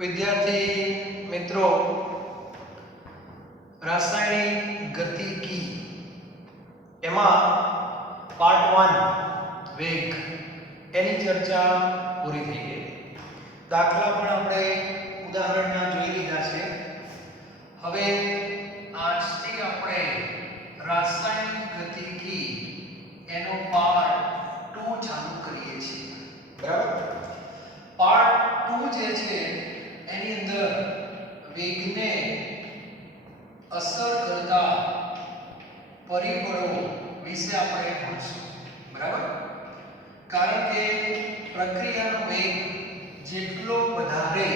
विद्यार्थी मित्रों, रासायनिक गतिकी एમાં પાર્ટ 1 વેગ એની ચર્ચા પૂરી થઈ ગઈ. દાખલા પણ આપણે ઉદાહરણના જોઈ લીધા છે. હવે આજથી આપણે રાસાયણિક ગતિકી એનો પાર્ટ 2 ચાલુ કરીએ છીએ. બરાબર? પાર્ટ 2 જે છે એની અંદર વેગને અસર કરતા પરિબળો વિશે આપણે ભણીશું. બરાબર? કારણ કે પ્રક્રિયાનો વેગ જેટલો વધારે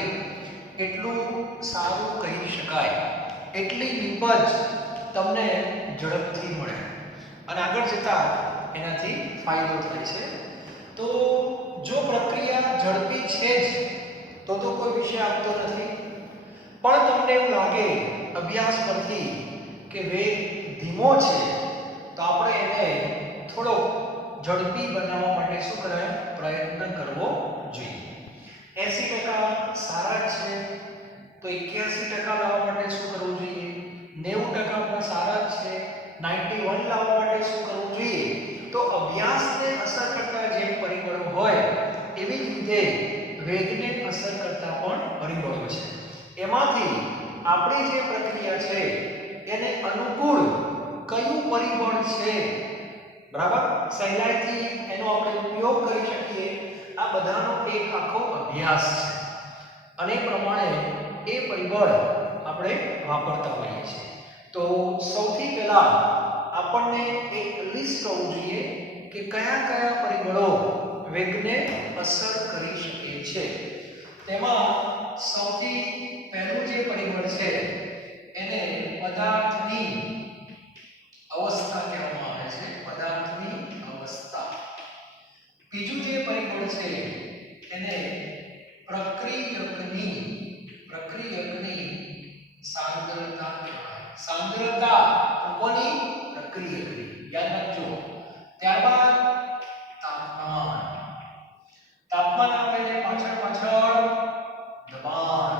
એટલું સારું કહી શકાય, એટલી નીપજ તમને ઝડપથી મળે અને આગળ જતા એનાથી ફાયદો થાય છે. તો જો પ્રક્રિયા ઝડપી છે જ તો કોઈ વિષય આવતો નથી. પણ તમને એવું લાગે અભ્યાસ પરથી કે વેગ ધીમો છે તો આપણે એને થોડો ઝડપી બનાવવા માટે શું કરાય, પ્રયત્ન કરવો જોઈએ. 80% સારા છે તો 81% લાવવા માટે શું કરવું જોઈએ? 90% પણ સારા છે, 91 લાવવા માટે શું કરવું જોઈએ? તો અભ્યાસને અસર કરતા જે પરિબળો હોય એવી જ રીતે વેગને અસર કરતા પણ પરિબળો છે. એમાંથી આપણી જે પ્રક્રિયા છે એને અનુકૂળ કયું પરિબળ છે, બરાબર, સહેલાઈથી એનો આપણે ઉપયોગ કરી શકીએ, આ બધાનો એક આખો અભ્યાસ છે અને એ પ્રમાણે એ પરિબળ આપણે વાપરતા હોઈએ છીએ. તો સૌથી પહેલા આપણને એક લિસ્ટ હોવું જોઈએ કે કયા કયા પરિબળો વેગને અસર કરી શકે છે. તેમાં સૌથી પહેલું જે પરિબળ છે એને પદાર્થની અવસ્થા કહેવામાં આવે છે. પદાર્થની અવસ્થા. બીજું જે પરિબળ છે એને પ્રક્રિયકની સાંદ્રતા કહેવાય. સાંદ્રતા કોની? પ્રક્રિયકની. યાદ રાખજો. ત્યારબાદ તાપમાન. તાપમાન આવે છે પાછળ દબાણ.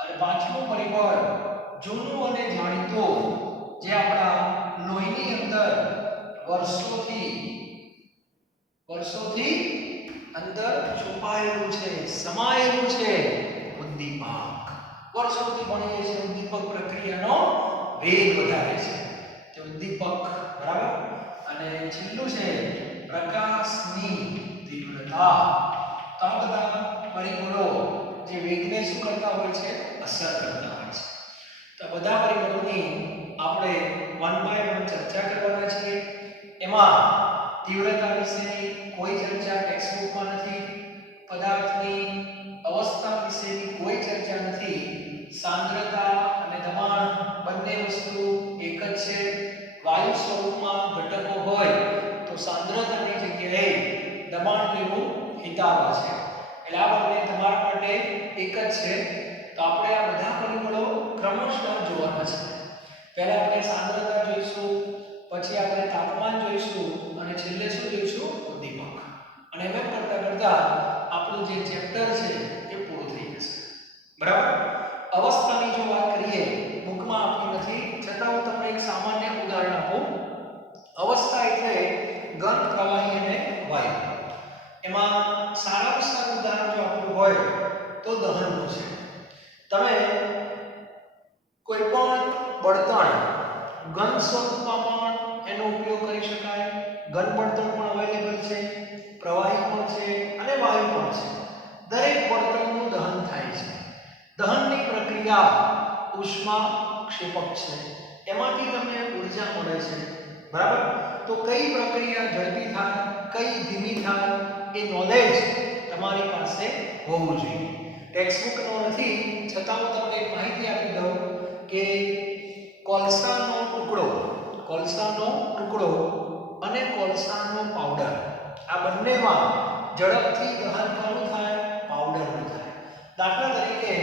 અને પાંચમું પરિબળ જૂનું અને જાણીતું જે આપણા લોહીની અંદર વર્ષોથી અંદર છુપાયેલું છે, સમાયેલું છે, ઉદ્દીપક. વર્ષોથી ભણીએ છીએ ઉદ્દીપક પ્રક્રિયાનો વેગ વધારે છે તે ઉદ્દીપક. બરાબર? અને છેલ્લું છે પ્રકાશની તીવ્રતા. તો આ બધા પરિબળો જે વેગને શું કરતા હોય છે? અસર કરતા હોય છે. તો બધા પરિબળોની આપણે 1 by 1 ચર્ચા કરવાના છીએ. એમાં તીવ્રતા વિશેની કોઈ ચર્ચા ટેક્સ્ટબુકમાં નથી. પદાર્થની અવસ્થા વિશેની કોઈ ચર્ચા નથી. સાંદ્રતા અને દબાણ બંને વસ્તુ એક જ છે. વાયુ સ્વરૂપમાં ઘટકો હોય તો સાંદ્રતાની જગ્યાએ દબાણ લેવું હિતાવહ છે. એટલે આ બંને તમારા માટે એક જ છે. તો આપણે આ બધા પરિબળો ક્રમશઃ જોવાના છે. પહેલા આપણે સાંદ્રતા જોઈશું, પછી આપણે તાપમાન જોઈશું અને છેલ્લે શું જોઈશું? ઉદ્દીપક. અને એમ કરતા આપણું જે ચેપ્ટર છે એ પૂરું થઈ જશે. બરાબર? અવસ્થાની જો વાત કરીએ, બુકમાં આપી નથી, છતાં હું તમને એક સામાન્ય ઉદાહરણ આપું. અવસ્થા એટલે ઘન, પ્રવાહી અને વાયુ. એમાં સારામાં સારું ઉદાહરણ જો આપણું હોય તો દહનનું છે. તમે કોઈ પણ બળતણ ઘન સ્વરૂપમાં પણ એનો ઉપયોગ કરી શકાય. ઘન બળતણ પણ અવેલેબલ છે, પ્રવાહી પણ છે અને વાયુ પણ છે. દરેક બળતણનું દહન થાય છે. દહનની પ્રક્રિયા ઉષ્મા ક્ષેપક છે. એમાંથી તમને ઊર્જા મળે છે. બરાબર? તો કઈ પ્રક્રિયા ઝડપી થાય, કઈ ધીમી થાય, એ નોલેજ તમારી પાસે હોવું જોઈએ. ટેક્સ્ટબુકનો નથી, છતાં હું તમને એક માહિતી આપી દઉં કે કોલસાનો ટુકડો અને કોલસાનો પાવડર, આ બંનેમાં ઝડપથી દહન કોનું થાય? પાવડરનું થાય. દાખલા તરીકે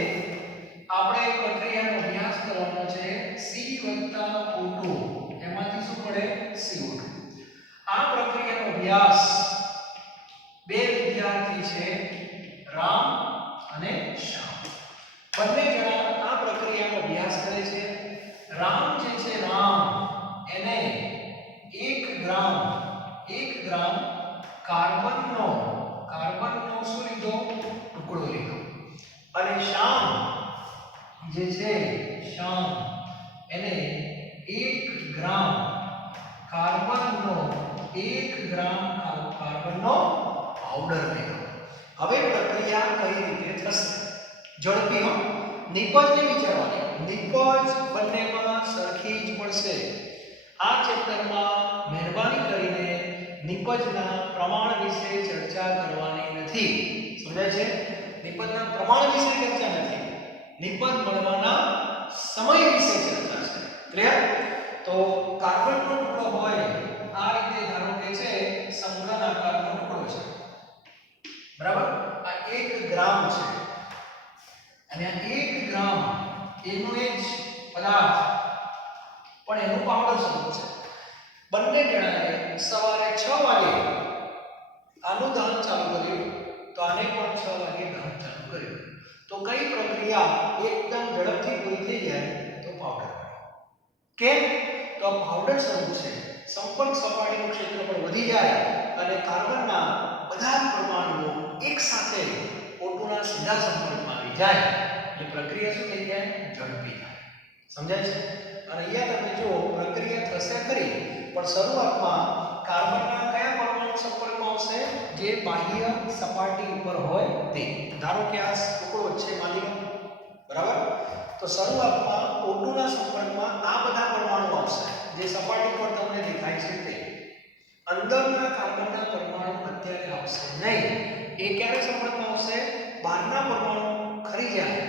આપણે એક પ્રક્રિયાનો અભ્યાસ કરવાનો છે C+O2. એમાંથી શું મળે? CO2. આ પ્રક્રિયાનો અભ્યાસ બે વિદ્યાર્થી છે, રામ અને શ્યામ. બંને જણા આ પ્રક્રિયાનો અભ્યાસ કરે છે. રામ જે છે રામ એને 1 ગ્રામ કાર્બનનો શું લીધો ટુકડો લીધો અને શ્યામ જે છે શ્યામ એને 1 ગ્રામ કાર્બનનો પાવડર લીધો. હવે પ્રક્રિયા કઈ રીતે થશે ઝડપી હો. નિપજને વિચારવાની. નિપજ બંનેમાં સરખી જ મળશે. આ ચેપ્ટરમાં મહેરબાની કરીને નિપજના પ્રમાણ વિશે ચર્ચા કરવાની નથી. સમજાય છે? નિપજના પ્રમાણ વિશે ચર્ચા નથી. નિપજ મળવાના સમય વિશે ચર્ચા છે. ક્લિયર? તો કાર્બનનો ટુકડો હોય આ રીતે ધારો કે છે સમઘન આકારનો ટુકડો છે. બરાબર? આ 1 ગ્રામ છે અને આ 1 ગ્રામ એનું એ જ પદાર્થ પણ એનું પાવડર સ્વરૂપ છે. બંને જણાએ સવારે 6 વાગે આનું દહન ચાલુ કર્યું તો આને પણ 6 વાગે દહન ચાલુ કર્યું. તો કઈ પ્રક્રિયા એકદમ ઝડપથી પૂરી થઈ જાય તો પાવડર બને. કેમ? તો પાવડર સ્વરૂપ છે. સંપર્ક સપાટીનું ક્ષેત્રફળ વધી જાય અને કાર્બનના બધા પરમાણુઓ એકસાથે O2ના સીધા સંપર્કમાં આવી જાય એટલે પ્રક્રિયા શું થઈ જાય? ઝડપી થાય. સમજાય છે? અને અહીંયા તમે જો પ્રક્રિયા થશે ખરી પણ શરૂઆતમાં કાર્બનના કયા પરમાણુ સંપર્કમાં આવશે? જે બાહ્ય સપાટી ઉપર હોય તે. ધારો કે આ ટુકડો વચ્ચે માની લો. બરાબર? તો શરૂઆતમાં O2ના સંપર્કમાં આ બધા પરમાણુ આવશે જે સપાટી પર તમને દેખાય છે તે. અંદરના કાર્બનના પરમાણુ અત્યારે આવશે નહીં. એ ક્યારે સંપર્કમાં આવશે? બહારના પરમાણુ ખરી જાય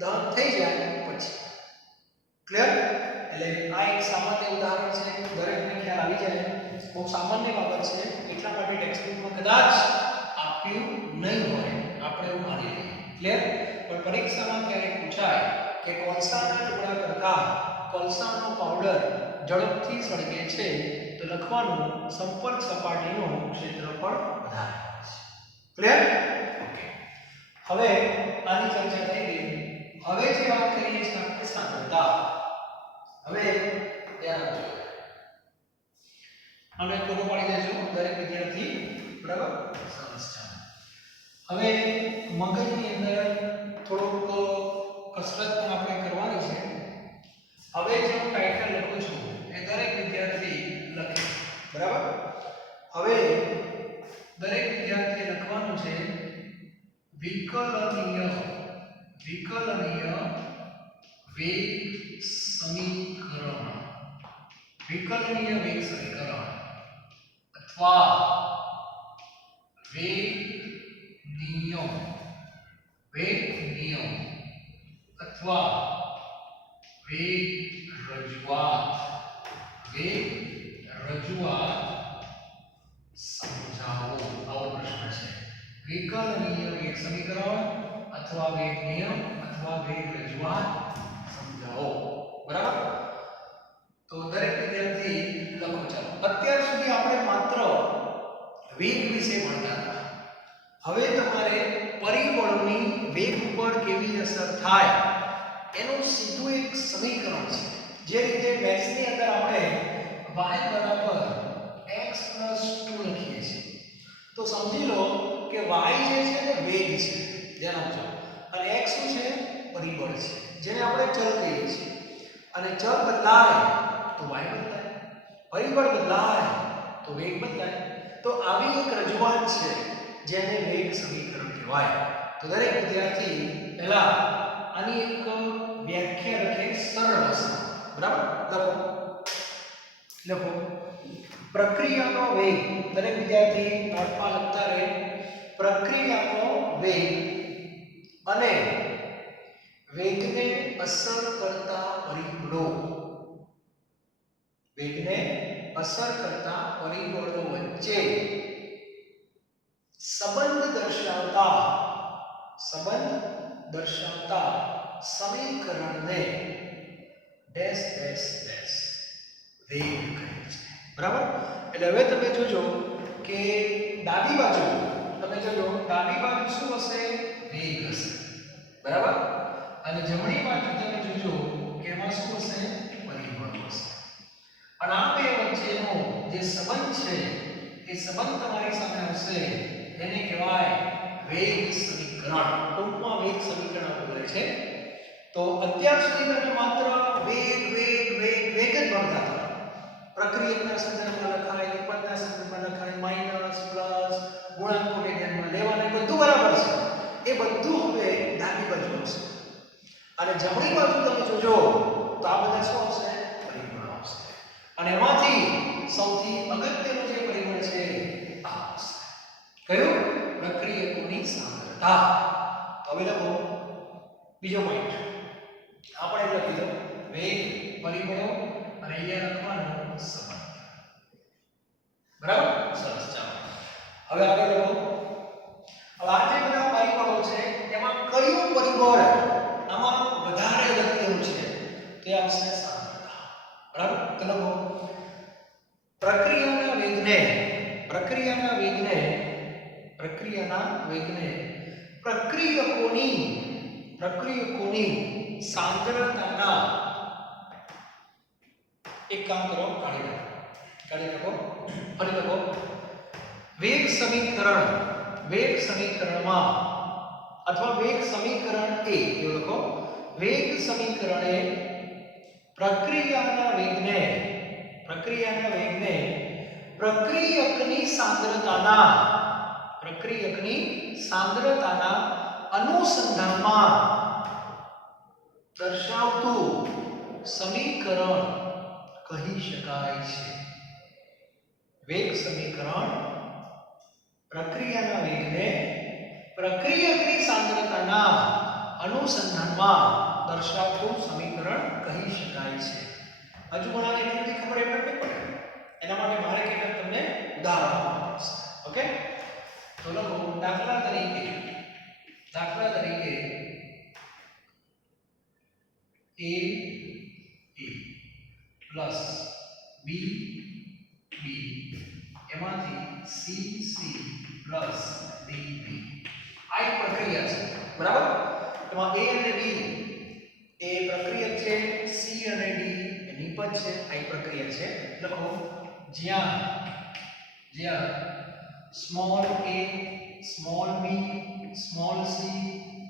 દહન થઈ જાય પછી. ક્લિયર? એટલે આ એક સામાન્ય ઉદાહરણ છે. દરેકને ખ્યાલ આવી જાય. બહુ સામાન્ય બાબત છે. એટલા માટે ટેક્સ્ટબુકમાં કદાચ આપ્યું નહીં હોય આપણે એવું માની લઈએ. ક્લિયર? પણ પરીક્ષામાં ક્યારેક પૂછાય કે કોલસાના ટુકડા કરતા કોલસાનો પાવડર ઝડપથી સળગે છે તો લખવાનું સંપર્ક સપાટીનું ક્ષેત્રફળ વધારે છે. ક્લિયર? ઓકે. હવે આની ચર્ચા થઈ ગઈ. હવે જે વાત કરીએ છીએ આપણે સાંદ્રતા. હવે ધ્યાન આપજો. આને ફોટો પાડી દેજો દરેક વિદ્યાર્થી. બરાબર? સરસ. હવે મગજની અંદર થોડુંક કસરત પણ આપણે કરવાની છે. હવે જે હું ટાઇટલ લખું છું એ દરેક વિદ્યાર્થી લખે. બરાબર? હવે દરેક વિદ્યાર્થીએ લખવાનું છે વિકલનીય વેગ સમીકરણ. વિકલનીય વેગ સમીકરણ અથવા વેગ નિયમ અથવા વેગ રજૂઆત સમજાવો. આવો પ્રશ્ન છે. વિકલનીય વેગ સમીકરણ અથવા વેગ નિયમ અથવા વેગ રજૂઆત સમજાવો. બરાબર? તો દરેક વિદ્યાર્થી લખો. ચાલો. અત્યાર સુધી આપણે માત્ર વેગ વિશે ભણતા હતા. હવે તમારે પરિબળોની વેગ ઉપર કેવી અસર થાય એનું સીધું એક સમીકરણ છે. જે રીતે મેથ્સની અંદર આપણે y બરાબર x + 2 લખીએ છીએ તો સમજી લો કે y જે છે તે વેગ છે. ધ્યાન આપજો. અને x શું છે? પરિબળ છે જેને આપણે ચલ કહીએ છીએ. અને ચલ બદલાય તો y બદલાય, પરિબળ બદલાય તો વેગ બદલાય. તો આવી એક રજૂઆત છે જેને વેગ સમીકરણ કહેવાય. તો દરેક વિદ્યાર્થી પહેલા આની એક વ્યાખ્યા લખે સરળ ભાષામાં. બરાબર? લખો. પ્રક્રિયાનો વેગ. દરેક વિદ્યાર્થી નોટમાં લખતા રહે. પ્રક્રિયાનો વેગ અને વેગને અસર કરતા પરિબળો. વેગને અસર કરતા પરિબળો વચ્ચે સંબંધ દર્શાવતા સમીકરણને ડેશ ડેશ ડેશ વેગ કહે છે. બરાબર? એટલે હવે તમે જોજો કે ડાબી બાજુ શું હશે? વેગ હશે. બરાબર? જે સંબંધ છે એ સંબંધ તમારી સામે આવશે એને કહેવાય વેગ સમીકરણ. ટૂંકમાં વેગ સમીકરણ આપણે બોલે છે. તો અત્યાર સુધી તમે માત્ર વેગ વેગ વેગ વેગ જ ભણતા હતા. પ્રક્રિયકના સંદર્ભમાં લખાય, નિપજના સંદર્ભમાં લખાય, માઇનસ પ્લસ ગુણાંકોને ધ્યાનમાં લેવાને બધું બરાબર છે. એ બધું હવે ડાબી બાજુ આવશે અને જમણી બાજુ તમે જોજો તો આ બધા શું આવશે? પરિબળો આવશે. અને એમાંથી સૌથી અગત્યનું જે પરિબળ છે આ આવશે. કયું? પ્રક્રિયકોની સાંદ્રતા. હવે લખો બીજો પોઈન્ટ. આપણે લખી દો વેગ, પરિબળો અને અહીંયા લખવાનું સંબંધ. બરાબર? સરસ. ચાલો હવે આગળ લખો. હવે આ જે બધા પરિબળો છે એમાં કયું પરિબળ આમાં વધારે અગત્યનું છે તે આવશે સાંદ્રતા. બરાબર? તો લખો પ્રક્રિયાના વેગને પ્રક્રિયકોની સાંદ્રતાના એક કામ કરો, કાઢી નાખો. ફરી લખો વેગ સમીકરણમાં અથવા વેગ સમીકરણ એ એવું લખો. વેગ સમીકરણ એ પ્રક્રિયાના વેગને પ્રક્રિયકની સાંદ્રતાના અનુસંધાનમાં દર્શાવતું સમીકરણ કહી શકાય છે. વેગ સમીકરણ પ્રક્રિયાના વેગને પ્રક્રિયકની સાંદ્રતાના અનુસંધાનમાં દર્શાવતું સમીકરણ કહી શકાય છે. હજુ મને એટલી ખબર એમ નથી પડે. એના માટે મારે કેટલાક તમને ઉદાહરણ આપવા પડશે. ઓકે? તો લખો દાખલા તરીકે a પ્લસ b એમાંથી c પ્લસ d આ એક પ્રક્રિયા છે. બરાબર? એમાં a અને b એ પ્રક્રિયા છે, c અને d એ નિપજ છે. આ એક પ્રક્રિયા છે. લખો જ્યાં small a, small b, small c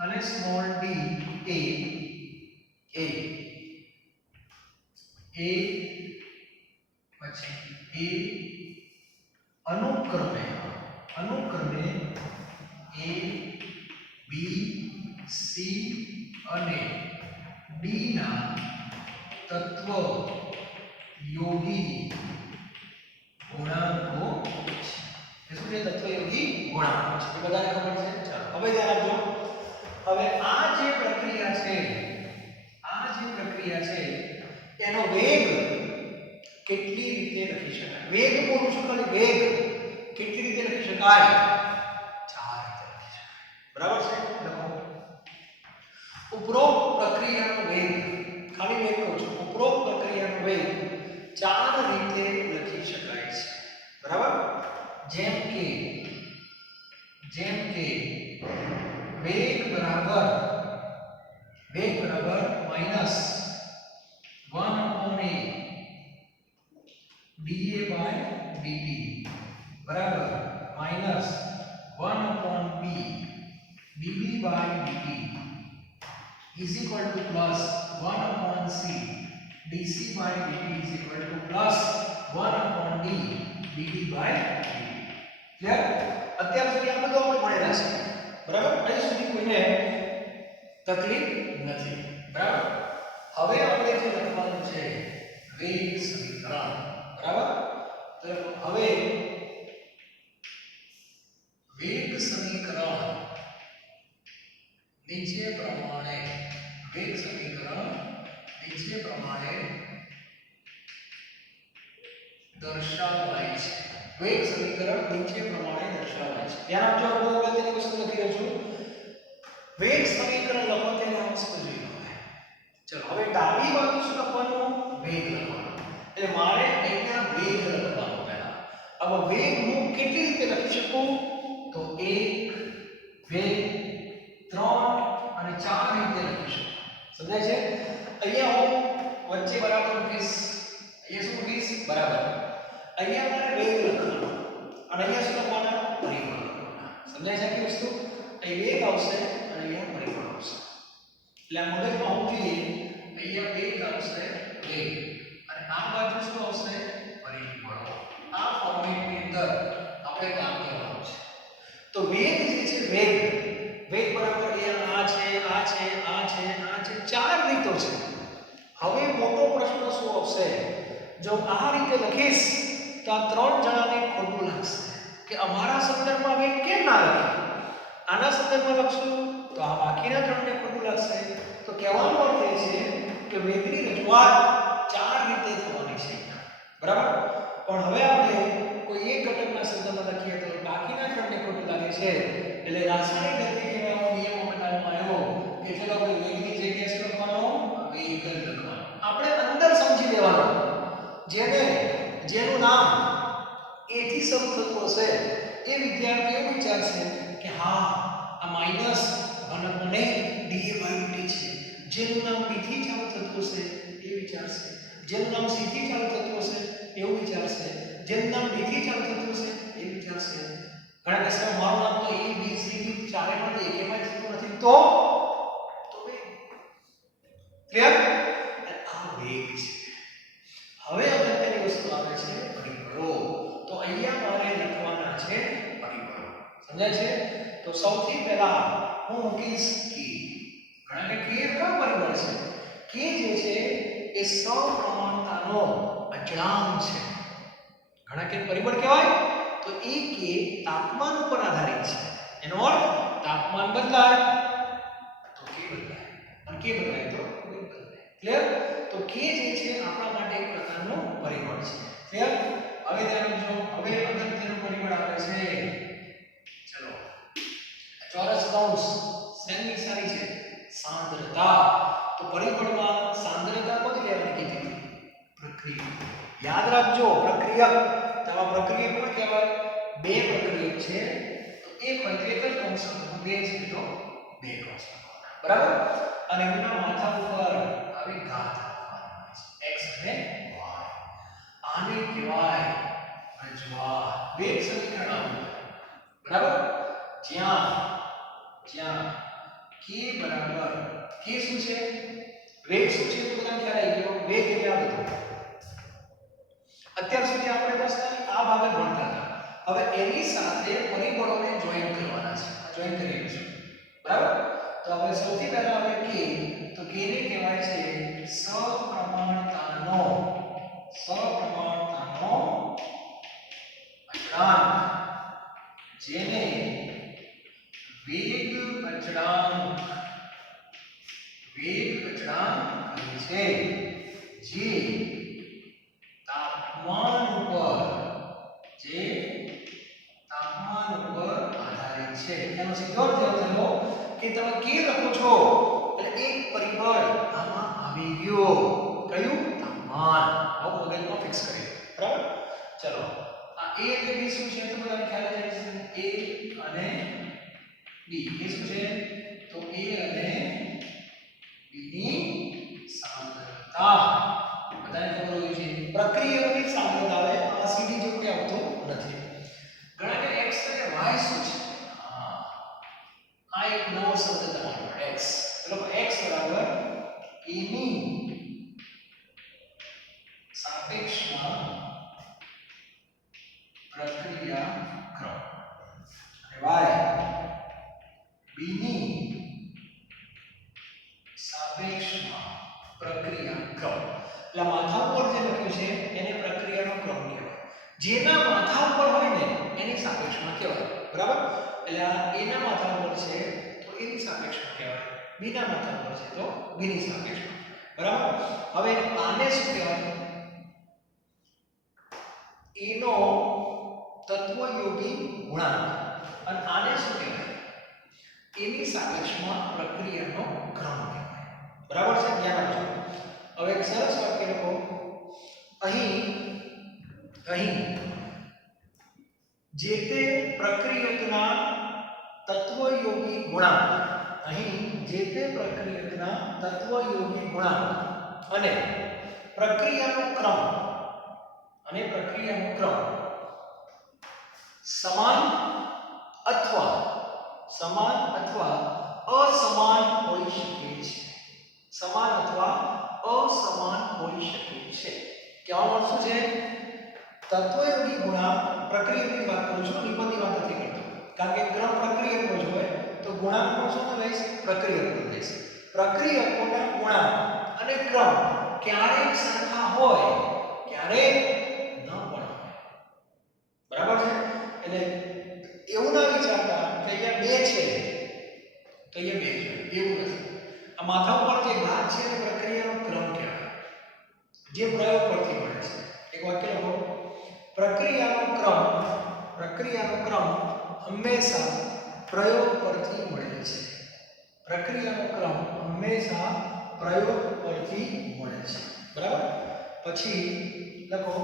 અને સ્મોલ d એ અનુક્રમે a, b, c અને d ના તત્વ યોગી ગુણાંકો છે. શું છે? તત્વ યોગી ગુણાંકો છે. એ બધાને ખબર છે. ચાલો હવે ધ્યાન આપજો. હવે આ જે પ્રક્રિયા છે એનો વેગ કેટલી રીતે લખી શકાય? વેગ બોલું છું ખાલી. વેગ કેટલી રીતે લખી શકાય? 4 રીતે લખી શકાય. બરાબર છે? લખો ઉપરોક્ત પ્રક્રિયાનો વેગ, ખાલી વેગ કહું છું, ઉપરોક્ત પ્રક્રિયાનો વેગ 4 રીતે લખી શકાય છે. બરાબર? જેમ કે વેગ બરાબર માઈનસ 1/a dA/dt બરાબર minus 1/b dB/dt is equal to plus 1/c dC/dt is equal to plus 1/d dt/dt. Clear? અત્યાર સુધી આ બધું આપણે ભણેલા છે. બરાબર? અહીં સુધી કોઈને તકલીફ નથી. બરાબર? હવે આપણે જે લખવાનું છે વેગ સમીકરણ. બરાબર? તો હવે વેગ સમીકરણ નીચે પ્રમાણે દર્શાવાય છે. વેગ સમીકરણ નીચે પ્રમાણે દર્શાવાય છે. ધ્યાન આપજો. બહુ અગત્યની વસ્તુ લખી રહ્યો છું. વેગ સમીકરણ લખો તેને આ વસ્તુ જોઈ લો. ચલો હવે ડાબી બાજુ શું લખવાનું? વેગ લખવાનું. એટલે મારે અહીંયા વેગ લખવાનો પહેલા. હવે વેગ હું કેટલી રીતે લખી શકું? તો 1, 2, 3 અને 4 રીતે લખી શકું. સમજાય છે? અહીંયા હું વચ્ચે બરાબર મૂકીશ. અહીંયા શું મૂકીશ? બરાબર. અહીંયા મારે વેગ લખવાનો અને અહીંયા શું લખવાના પરિબળ લખવાના સમજાય છે કે વસ્તુ અહીં વેગ આવશે અને અહીંયા પરિબળ આવશે એટલે આ મગજમાં હોવું જોઈએ અહીંયા વેગ આવશે વેગ અને આ બાજુ શું આવશે પરિબળો આ ફોર્મેટની અંદર આપણે કામ કરવાનું છે તો વેગ જે છે વેગ વેગ બરાબર આ છે આ છે આ છે આ છે ચાર રીતો છે હવે મોટો પ્રશ્ન શું આવશે જો આ રીતે લખીશ તો આ ત્રણ જણાને ખોટું લાગશે કે અમારા સંદર્ભમાં વેગ કેમ ના લખ્યું આના સંદર્ભમાં લખશું તો આ બાકીના ત્રણને ખોટું લાગશે તો કહેવાનો અર્થ એ છે કે વેગની રજૂઆત ચાર રીતે થવાની છે બરાબર પણ હવે આપણે કોઈ એક ઘટકના શબ્દમાં લખીએ તો બાકીના ત્રણને ખોટું લાગે છે એટલે રાસાયણિક ગતિક્રિયાનો નિયમ બનાવવામાં આવ્યો કે ચલો આપણે વેગની જગ્યાએ શું લખવાનો વેગ લખવાનો આપણે અંદર સમજી લેવાનું જેનું નામ a થી શરૂ થતું હશે એ વિદ્યાર્થીઓ વિચારશે કે હા આ માઈનસ 1 અને dA/dt છે જેનું નામ b થી ચાલુ થતું હશે એ વિચારશે જેનું નામ c થી ચાલુ થતું હશે એવું વિચારશે જેનું નામ d થી ચાલુ થતું હશે એ વિચારશે ઘણા કહેશે મારું નામ તો a b c d ચારેમાંથી એકેમાં થતું નથી તો વેગ ક્લિયર આ વેગ છે હવે અગત્યની વસ્તુ આવે છે પરિબળો તો અહીંયા મારે લખવાના છે પરિબળો સમજાય છે તો સૌથી પહેલા હું મૂકીશ કે ઘણા કે કયું પરિબળ છે કે જે છે એ સપ્રમાણતાનો અચળાંક છે ઘણા કે પરિબળ કહેવાય તો એ કે તાપમાન ઉપર આધારિત છે એનો અર્થ તાપમાન બદલાય તો કે બદલાય અને કે બદલાય તો વેગ બદલાય ક્લિયર તો કે જે છે આપણા માટે એક પ્રકારનો પરિબળ છે ક્લિયર હવે ધ્યાન આપજો હવે અગત્યનું પરિબળ આવે છે ચલો ચોરસ કૌંસ શેની સારી છે સાંદ્રતા તો પરિબળમાં સાંદ્રતા કોની લેવાની કીધી પ્રક્રિયા યાદ રાખજો પ્રક્રિયક તમારા પ્રક્રિયક કોણ કહેવાય બે પ્રક્રિયક છે તો એક હોય તો એક જ કૌંસ બે છે તો બે કૌંસ બરાબર અને એમના માથા ઉપર આવી ઘાત x અને y આને કહેવાય રજૂઆત વેગ સમીકરણ બરાબર જ્યાં k બરાબર k શું છે વેગ શું છે તો બધાને ખ્યાલ આવી ગયો વેગ એટલે આ બધું અત્યાર સુધી આપણે બસ આ ભાગ જ ભણતા હતા હવે એની સાથે પરિબળોને જોઈન કરવાના છે જોઈન કરી લઈશું બરાબર તો હવે સૌથી પહેલા આપણે k તો k ને કહેવાય છે સપ્રમાણતાનો અચળાંક જેને વેગ અચળાંક કહે છે જે તાપમાન ઉપર આધારિત છે એનો સીધો અર્થ એવો થયો કે તમે કે લખો છો એટલે એક પરિબળ આમાં આવી ગયો કયું તાપમાન હવે મગજમાં ફિક્સ કરી બરાબર ચલો આ a અને b શું છે તો બધાને ખ્યાલ જ છે a અને b એ શું છે તો a અને b ની સાંદ્રતા બધાને ખબર હોવી જોઈએ પ્રક્રિયાઓની સાંદ્રતા આવે આ સીધી જો કે આવતું નથી ઘણા કે x અને y શું છે આ એક નવો શબ્દ તમારો x એટલે x બરાબર a ની સાપેક્ષમાં પ્રક્રિયા ક્રમ અને y b ની સાપેક્ષમાં પ્રક્રિયા ક્રમ એટલે માથા ઉપર જે લખ્યું છે એને પ્રક્રિયાનો ક્રમ કહેવાય જેના માથા ઉપર હોય ને એની સાપેક્ષમાં કહેવાય બરાબર એટલે આ a ના માથા ઉપર છે તો a ની સાપેક્ષમાં કહેવાય b ના માથા ઉપર છે તો b ની સાપેક્ષમાં બરાબર હવે આને શું કહેવાય a નો તત્વયોગી ગુણાંક અને આને શું કહેવાય a ની સાપેક્ષમાં પ્રક્રિયાનો ક્રમ કહેવાય બરાબર છે ધ્યાન આપજો હવે એક સરસ વાક્ય લખો અહીં જે તે પ્રક્રિયકના તત્વયોગી ગુણાંક અને પ્રક્રિયાનો ક્રમ અને પ્રક્રિયાનો ક્રમ સમાન અથવા અસમાન હોઈ શકે છે. સમાન અથવા અસમાન હોઈ શકે છે. કહેવાનો અર્થ શું છે? તત્વયોગી ગુણાંક પ્રક્રિયાની વાત કરું છું, નિબંધની વાત નથી કરતો. કારણ કે ક્રમ પ્રક્રિયકનો જ હોય તો ગુણાંક પણ શું લઈશ? પ્રક્રિયકનો લઈશ. પ્રક્રિયકોના ગુણાંક અને ક્રમ ક્યારેક સરખા હોય, ક્યારેક ન પણ હોય. બરાબર છે? એટલે એવું ના વિચારતા કે અહીંયા બે છે તો અહીંયા બે છે, એવું નથી. આ માથા ઉપર જે ઘાત છે એ પ્રક્રિયાનો ક્રમ કહેવાય, જે પ્રયોગ પરથી મળે છે. એક વાક્ય લખો. પ્રક્રિયાનો ક્રમ હંમેશા પ્રયોગ પરથી મળે છે. પ્રક્રિયાનો ક્રમ હંમેશા પ્રયોગ પરથી મળે છે. બરાબર? પછી લખો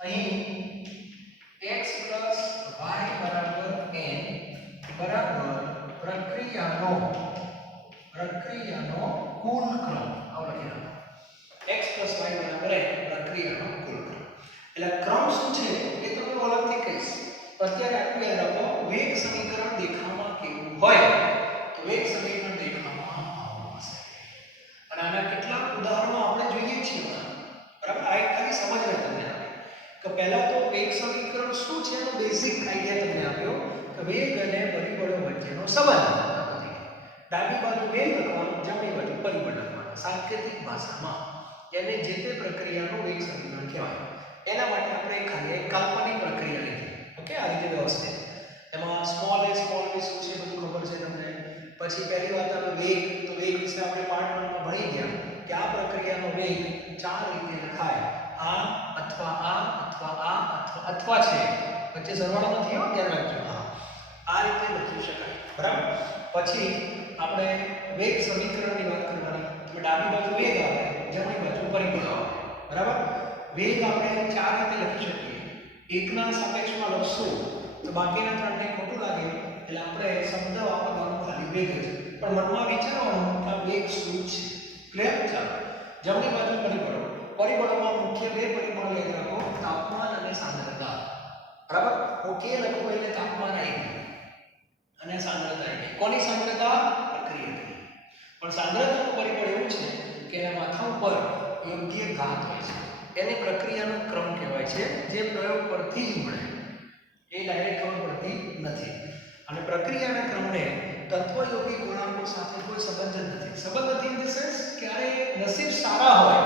અહીં x + y = n બરાબર પ્રક્રિયાનો કુલ ક્રમ. આવું લખી નાખો. x + y = n પ્રક્રિયાનો કુલ ક્રમ. એટલે ક્રમ શું છે એ તો હું અલગથી કહીશ. અત્યારે આટલું યાદ રાખો, વેગ સમીકરણ દેખાવમાં કેવું હોય તો વેગ સમીકરણ દેખાવમાં આવું હશે. અને આના કેટલાક ઉદાહરણો આપણે જોઈએ છીએ. બરાબર? આ એક ખાલી સમજવા તમને કે પહેલા તો વેગ સમીકરણ શું છે એનો બેઝિક આઈડિયા તમને આપ્યો કે વેગ અને પરિબળો વચ્ચેનો સંબંધ. ડાબી બાજુ વેગ લખવાનું, જમણી બાજુ પરિબળ લખવાનું. સાંકેતિક ભાષામાં એને જે તે પ્રક્રિયાનું વેગ સમીકરણ કહેવાય. એના માટે આપણે ખાલી એક કાલ્પનિક પ્રક્રિયા લીધી. ઓકે, આ રીતે વ્યવસ્થિત. એમાં સ્મોલ a સ્મોલ b શું છે બધું ખબર છે તમને. પછી પહેલી વાત આપણે વેગ, તો વેગ વિશે આપણે પાર્ટ 1 માં ભણી ગયા કે આ પ્રક્રિયાનો વેગ ચાર રીતે લખાય. આ અથવા આ અથવા આ અથવા છે, વચ્ચે સરવાળો નથી હો, ધ્યાન રાખજો. આ રીતે લખી શકાય. બરાબર? પછી આપણે વેગ સમીકરણની વાત કરવાની. તો ડાબી બાજુ વેગ આવે, જમણી બાજુ પરિબળ આવે. બરાબર? વેગ આપણે ચાર રીતે લખી શકીએ. એકના સાપેક્ષમાં લખશું તો બાકીના ત્રણને ખોટું લાગે, એટલે આપણે શબ્દ વાપરવાનો ખાલી વેગ જ. પણ મનમાં વિચારવાનું કે આ વેગ શું છે. ક્લિયર? ચાલો. જમણી બાજુ પરિબળો. પરિબળોમાં મુખ્ય બે પરિબળો યાદ રાખો, તાપમાન અને સાંદ્રતા. બરાબર? ઓકે લખો એટલે તાપમાન આવી ગયું અને સાંદ્રતા આવી ગઈ. કોની સાંદ્રતા? પ્રક્રિયાની. પણ સાંદ્રતાનું પરિબળ એવું છે કે એના માથા ઉપર યોગ્ય ઘાત હોય છે. એને પ્રક્રિયાનો ક્રમ કહેવાય છે, જે પ્રયોગ પરથી જ મળે. એ ડાયરેક્ટ ખબર પડતી નથી. અને પ્રક્રિયાના ક્રમને તત્વયોગી ગુણાંકો સાથે કોઈ સંબંધ જ નથી. સંબંધ નથી ઇન ધ સેન્સ કે અરે નસીબ સારા હોય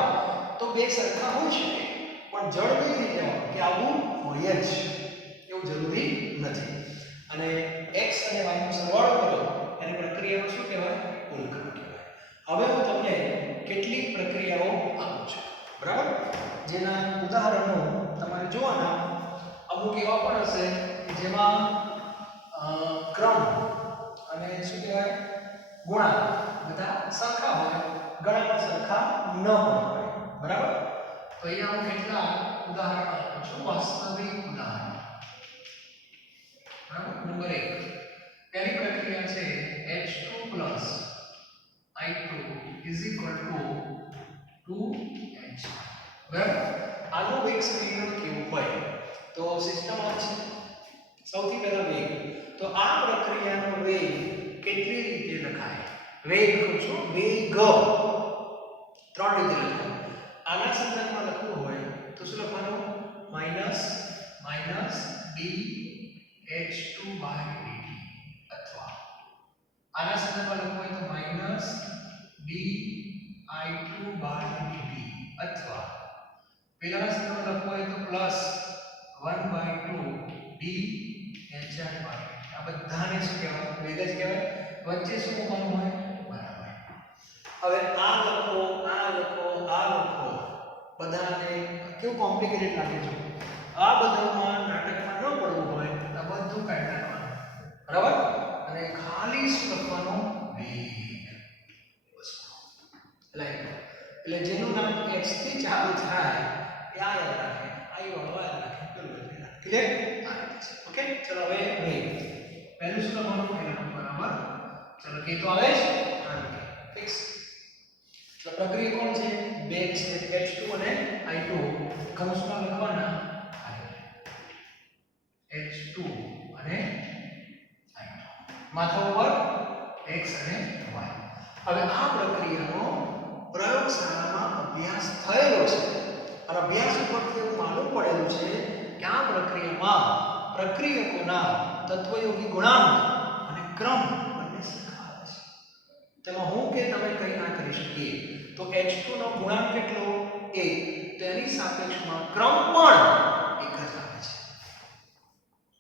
તો બે સરખા હોઈ શકે, પણ જળવી થઈ જવાનું કે આવું હોય જ એવું જરૂરી નથી. અને x અને y નો સરવાળો કરો એને પ્રક્રિયાનો શું કહેવાય? કુલ ક્રમ કહેવાય. હવે હું તમને કેટલીક પ્રક્રિયાઓ આપું છું. બરાબર? જેના ઉદાહરણો તમારે જોવાના. અમુક એવા પણ હશે કે જેમાં ક્રમ અને શું કહેવાય ગુણાંક બધા સરખા હોય, ઘણા સરખા ન પણ હોય. બરાબર? તો અહીંયા હું કેટલા ઉદાહરણો આપું છું, વાસ્તવિક ઉદાહરણ. બરાબર? નંબર 1 પહેલી પ્રક્રિયા છે H2 + I2 = 2H. બરાબર? આનું વેગ સમીકરણ કેવું હોય તો સિસ્ટમ આ છે. સૌથી પહેલા વેગ. તો આ પ્રક્રિયાનો વેગ કેટલી રીતે લખાય? વેગ કહું છું, વેગ ત્રણ રીતે લખાય. આના સંદર્ભમાં લખવું હોય તો શું લખવાનું? -dH2/dt અથવા આના સંદર્ભમાં લખવું હોય તો -dI2/dt અથવા પેલાના સંદર્ભમાં લખવું હોય તો +1/2dH/dt. આ બધાને શું કહેવાય? વેગ જ કહેવાય. વચ્ચે શું મૂકવાનું હોય? બરાબર. હવે આ લખો, આ લખો, આ લખો, બધાને કેવું કોમ્પ્લિકેટેડ લાગે છે. આ બધામાં નાટકમાં ન પડવું હોય તો બધું કાઢી નાખવાનું. બરાબર? અને ખાલી શું લખવાનું? વેગ. બસ. એટલે જેનું નામ x થી ચાલુ થાય એ આ યાદ રાખે, આઈ વાળો યાદ રાખે, પેલું યાદ રાખે. ક્લિયર? ઓકે, ચલો હવે વેગ. પહેલું શું લખવાનું? પહેલાનું બરાબર. ચલો કે તો આવે છે ફિક્સ. તો પ્રક્રિયા કોણ છે? બે છે h2 અને i2 કૌંસમાં લખવાના h2 અને i2 માથા ઉપર x અને y. હવે આ પ્રક્રિયાનો પ્રયોગશાળામાં અભ્યાસ થયેલો છે અને અભ્યાસ ઉપરથી એવું માલુમ પડેલું છે કે આ પ્રક્રિયામાં પ્રક્રિયકોના તત્વયોગી ગુણાંક અને ક્રમ બંને સરખા આવે છે. તેમાં હું કે તમે કંઈ ના કરી શકીએ. તો h2 નો ગુણાંક કેટલો 1, તેની સાપેક્ષમાં ક્રમ પણ 1 જ આવે છે.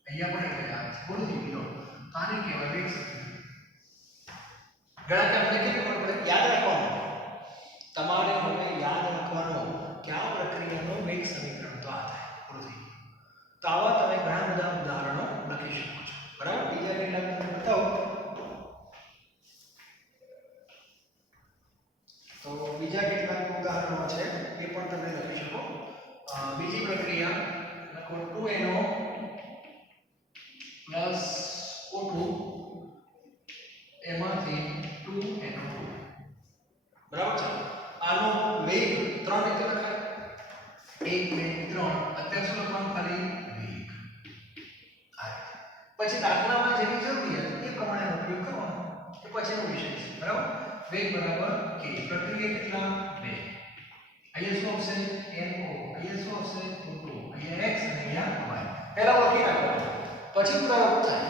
અહીંયા પણ 1 જ આવે છે. બોલો દીકરો, આને કહેવાય વેગ સમીકરણ. ઘણા કે અમને કેવી ખબર પડે? યાદ રાખવાનું. તમારે હવે યાદ રાખવાનું કે આ પ્રક્રિયાનો વેગ સમીકરણ તો આ થાય. પૂરું. તો આવા તમે ઘણા બધા ઉદાહરણો લખી શકો છો. બરાબર? બીજા કેટલાક તમને બતાવો. તો બીજા કેટલાક ઉદાહરણો છે એ પણ તમે લખી શકો. બીજી પ્રક્રિયા લખો 2NO O2 એમાંથી 2NO2. બરાબર છે? આનો વેગ 3 રીતે લખાય. 1 2 3. અત્યારે શું લખવાનું? ખાલી વેગ. પછી દાખલામાં જેની જરૂરિયાત એ પ્રમાણે ઉપયોગ કરવાનો. એ પછીનો વિષય છે. બરાબર? વેગ બરાબર k. પ્રક્રિયા કેટલા? 2. અહીંયા શું આવશે? NO. અહીંયા શું આવશે? O2. અહીંયા x અને અહીંયા y. પહેલા લખી નાખવાનું. પછી પ્રયોગ થાય.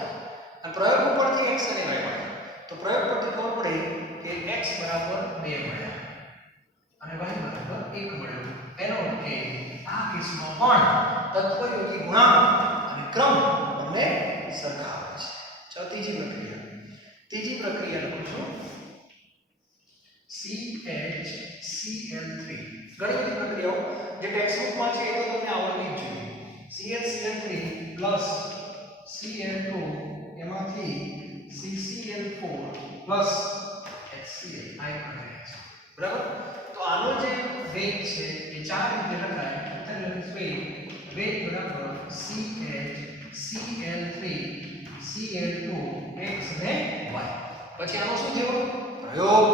અને પ્રયોગ ઉપરથી x અને y મળે. તો પ્રયોગ પરથી ખબર પડે કે x બરાબર 2 મળ્યા અને y બરાબર 1 મળ્યો. એનો અર્થ કે આ કેસમાં પણ તત્વયોગી ગુણાંક અને ક્રમ બંને સરખા આવે છે. ચાલો ત્રીજી પ્રક્રિયા. ત્રીજી પ્રક્રિયા લખું છું CHCl3. ઘણી બધી પ્રક્રિયાઓ જે ટેક્સ્ટબુકમાં છે એ તો તમને આવડવી જ જોઈએ. CHCl3 પ્લસ Cl2 એમાંથી CCl4 પ્લસ HCl આ એક પ્રક્રિયા છે. બરાબર? તો આનો જે વેગ છે એ 4 રીતે લખાય. અત્યારે લખીશું વેગ બરાબર CHCl3 Cl2 x અને y. પછી આનો શું થયો? પ્રયોગ.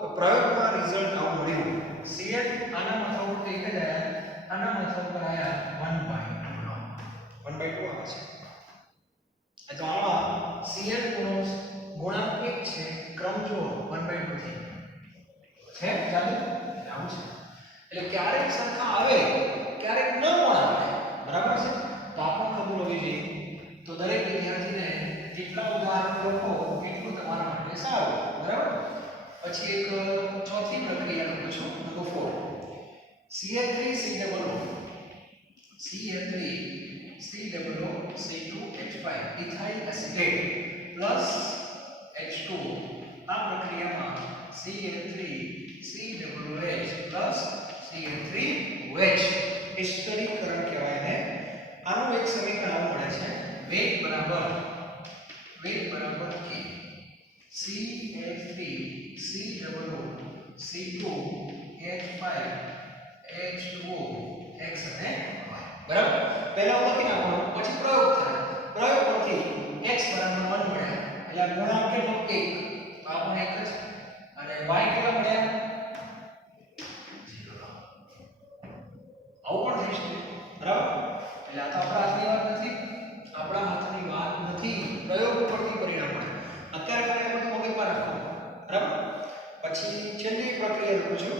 તો પ્રયોગમાં રિઝલ્ટ આવું મળ્યું. Cl આના માથા ઉપર એક જ આયા, આના માથા ઉપર આયા 1/2. 1/2 આવે છે. તો આમાં Cl નો ગુણાંક 1 છે, ક્રમ જો 1/2 થઈ છે. ચાલો આવું છે. એટલે ક્યારેક સરખા આવે, ક્યારેક ન પણ આવે. બરાબર છે? તો આપણને ખબર હોવી જોઈએ. તો દરેક વિદ્યાર્થીને જેટલા ઉદાહરણ લખો એટલું તમારા માટે સારું. બરાબર? પછી એક ચોથી પ્રક્રિયા લખું છું number 4. Cl3COO C2H5 ethyl acetate plus H2. આ પ્રક્રિયામાં Cl3COOH પ્લસ Cl3OH એસ્ટરીકરણ કહેવાય ને. આનું એક સમીકરણ આવું મળે છે. વેગ બરાબર k CH3COO C2H5 H2O x અને y. બરાબર? પહેલા લખી નાખો, પછી પ્રયોગ થાય. પ્રયોગ પરથી x બરાબર 1 મળ્યા. એટલે ગુણાંક કેટલો? 1. તો આપણને 1 જ. અને y કેટલા મળ્યા? 0. આવું પણ થઈ શકે. બરાબર? એટલે આ તો આપણા હાથની વાત નથી. પ્રયોગ ઉપરથી પરિણામ મળે. અત્યારે ખાલી બધું મગજમાં રાખો. બરાબર? પછી છેલ્લી પ્રક્રિયા લખું છું.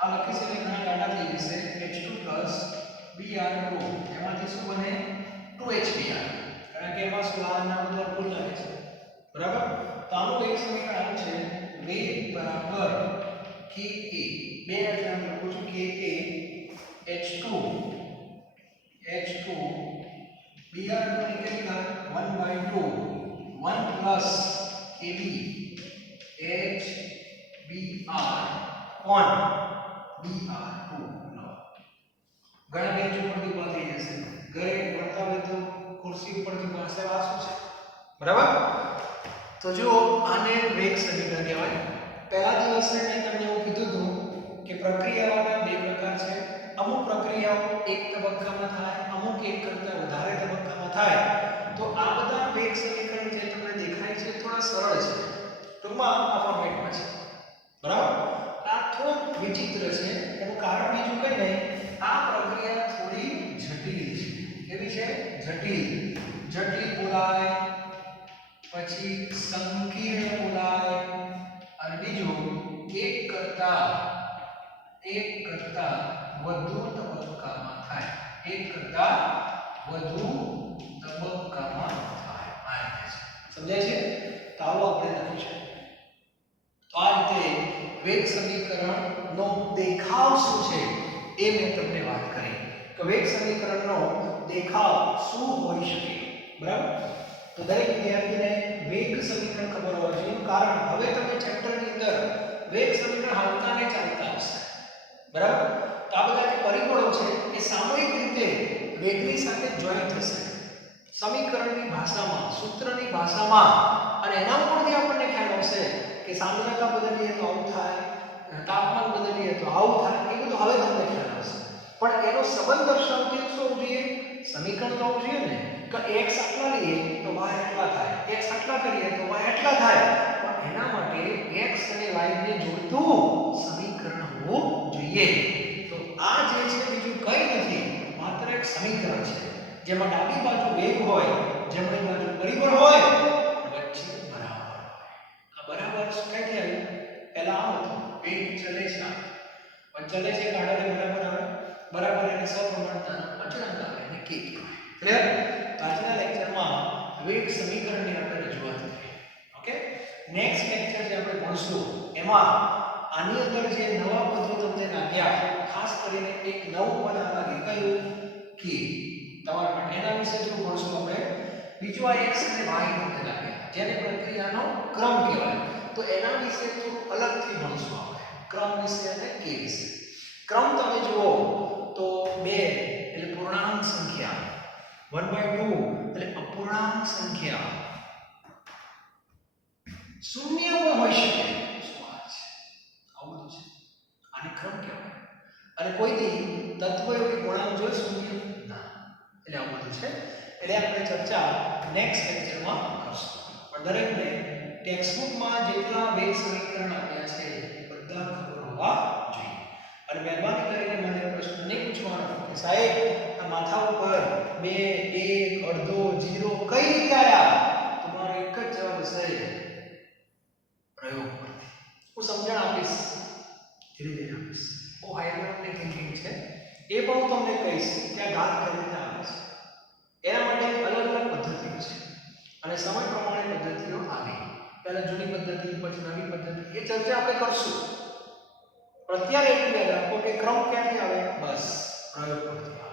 આ લખી છે ઘણા ડાટા થઈ જશે. H2 Br2 એમાંથી શું બને? 2HBr. કારણ કે એમાં શું ના બધા ભૂલ લાગે છે. બરાબર? તો આનું એક સમીકરણ આવું છે. વેગ બરાબર Ka. બે અચળાંક લખું છું. Ka H2 Br2 ની કેટલા? 1/2 1 પ્લસ Kb HBr કોણ? Br2. ઘણા બેન્ચ ઉપરથી પણ થઈ જશે. ઘરે ભણતા હોય તો ખુરશી ઉપરથી પાસે વાંચવું છે. બરાબર? તો જો આને વેગ સમીકરણ કહેવાય. પહેલા દિવસે મેં તમને એવું કીધું હતું કે પ્રક્રિયાઓના બે પ્રકાર છે. અમુક પ્રક્રિયાઓ એક તબક્કામાં થાય, અમુક એક કરતાં વધારે તબક્કામાં થાય. તો આ બધા વેગ સમીકરણ જે તમને દેખાય છે થોડા સરળ છે. ટૂંકમાં આ ફોર્મેટમાં છે. બરાબર? આ થોડું છે એનું કારણ બીજું કંઈ નહીં, આ પ્રક્રિયા થોડી જટિલ છે. કેવી છે? જટિલ. જટિલ બોલાય, પછી સંકીર્ણ બોલાય, અને બીજું એક કરતા વધુ તબક્કામાં થાય. એક કરતા વધુ તબક્કામાં થાય. આ રીતે છે. સમજાય છે? તો આવો આપણે લખીશું. તો આ રીતે વેગ સમીકરણનો દેખાવ શું છે એ મેં તમને વાત કરી કે વેગ સમીકરણનો દેખાવ શું હોઈ શકે. બરાબર? તો દરેક વિદ્યાર્થીને વેગ સમીકરણ ખબર હોવા જોઈએ. કારણ હવે તમે ચેપ્ટરની અંદર વેગ સમીકરણ હાલતા ને ચાલતા હશે. બરાબર? તો આ બધા જે પરિબળો છે એ સામૂહિક રીતે વેગની સાથે જોઈન્ટ થશે સમીકરણની ભાષામાં, સૂત્રની ભાષામાં, અને એના ઉપરથી આપણને ખ્યાલ આવશે કે સાંદ્રતા બદલીએ તો આવું થાય, તાપમાન બદલીએ તો આવું થાય. એ બધું હવે તમને ખ્યાલ આવશે. પણ એનો સંબંધ દર્શાવતું શું હોવું જોઈએ? સમીકરણ તો હોવું જોઈએ ને કે x આટલા લઈએ તો y આટલા થાય, x આટલા કરીએ તો y આટલા થાય. પણ એના માટે x અને y ને જોડતું સમીકરણ હોવું જોઈએ. તો આ જે છે બીજું કંઈ નથી, માત્ર એક સમીકરણ છે જેમાં ડાબી બાજુ વેગ હોય, જમણી બાજુ પરિબળ હોય, વચ્ચે બરાબર હોય. આ બરાબર શું ક્યાંથી આવ્યું? પહેલા આમ હતું, વેગ ચલે છે, પણ ચલે છે કાઢે બરાબર આવે, બરાબર એને સપ્રમાણતાનો અચળાંક આવે અને k કહેવાય. ક્લિયર? આજના લેક્ચરમાં વેગ સમીકરણની આપણે રજૂઆત કરી. ઓકે, નેક્સ્ટ લેક્ચર જે આપણે ભણશું એમાં આની અંદર જે નવા પદો તમને લાગ્યા, ખાસ કરીને એક નવું પદ લાગે કયું? k. તમારા માટે એના વિશે થોડું ભણશું આપણે. બીજું આ x અને y તમને લાગે જેને પ્રક્રિયાનો ક્રમ કહેવાય, તો એના વિશે થોડું અલગથી ભણશું આપણે. ક્રમ વિશે અને k વિશે. ક્રમ તમે જુઓ તો 2 એટલે પૂર્ણાંક સંખ્યા, 1/2 એટલે અપૂર્ણાંક સંખ્યા, શૂન્ય પણ હોઈ શકે. શું વાત છે? આવું બધું છે, આને ક્રમ કહેવાય. અને કોઈથી તત્વયોગી પૂર્ણાંક જોઈ શૂન્ય ના, એટલે આવું બધું છે. એટલે આપણે ચર્ચા નેક્સ્ટ લેક્ચરમાં કરશું. પણ દરેકને ટેક્સ્ટબુકમાં જેટલા વેગ સમીકરણ આપ્યા છે એ બધા ખબર હોવા જોઈએ. અને મહેરબાની કરીને મને પ્રશ્ન નહીં પૂછવાનો કે સાહેબ આ માથા ઉપર 2, 1, અડધો, 0 કઈ રીતે આયા? તમારો એક જ જવાબ હશે, પ્રયોગ પરથી. હું સમજણ આપીશ, ધીરે ધીરે આપીશ. બહુ હાઈ લેવલની થિંકિંગ છે, એ પણ હું તમને કહીશ કે આ ઘાત કઈ રીતે આવે છે. એના માટે અલગ અલગ પદ્ધતિઓ છે અને સમય પ્રમાણે પદ્ધતિઓ આવી. પહેલા જૂની પદ્ધતિ, પછી નવી પદ્ધતિ, એ ચર્ચા આપણે કરશું. પણ અત્યારે એટલું યાદ રાખો કે ક્રમ ક્યાંથી આવે? બસ પ્રયોગ પરથી.